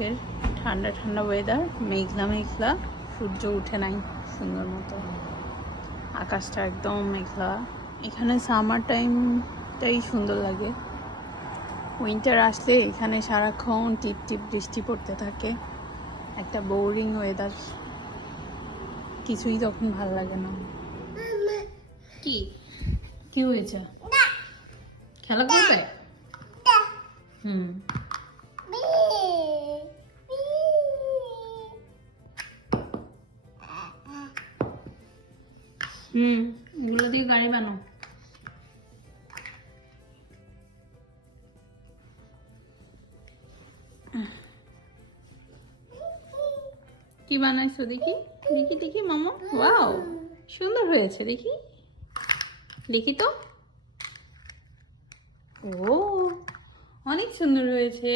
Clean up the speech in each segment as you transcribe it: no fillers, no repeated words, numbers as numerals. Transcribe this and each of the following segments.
আজকের ঠান্ডা ঠান্ডা ওয়েদার, মেঘলা মেঘলা, সূর্য উঠে নাই সুন্দর মতো, আকাশটা একদম মেঘলা। এখানে সামার টাইমটাই সুন্দর লাগে, উইন্টার আসলে এখানে সারাক্ষণ টিপ টিপ বৃষ্টি পড়তে থাকে, একটা বোরিং ওয়েদার, কিছুই তখন ভাল লাগে না। কি কি হয়েছে, খেলা করবে? হুম এগুলো দিয়ে গাড়ি বানাও। কি বানাইছো দেখি দেখি দেখি মামা, ওয়াও সুন্দর হয়েছে, দেখি দেখি তো। ও অনেক সুন্দর হয়েছে,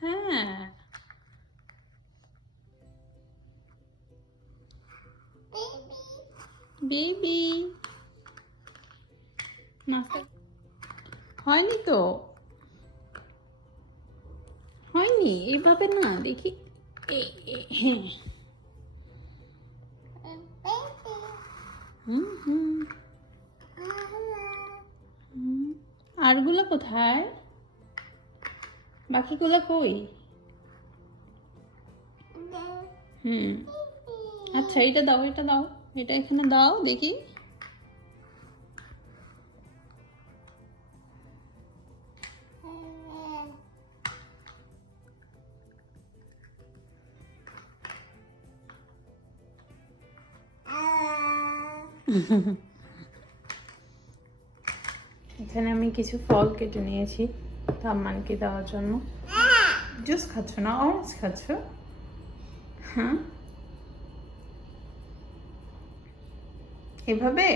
হ্যাঁ। বেবি নাস্তা হয়নি তো, হয়নি এইভাবে না, দেখি হ্যাঁ। আরগুলো কোথায়, বাকিগুলো কই? আচ্ছা এটা দাও, এটা দাও, এটা এখানে দাও দেখি। এখানে আমি কিছু ফল কেটে নিয়েছি তাম্মানকে দেওয়ার জন্য। জুস খাচ্ছ না, অরেঞ্জ খাচ্ছ? হ্যাঁ এভাবে,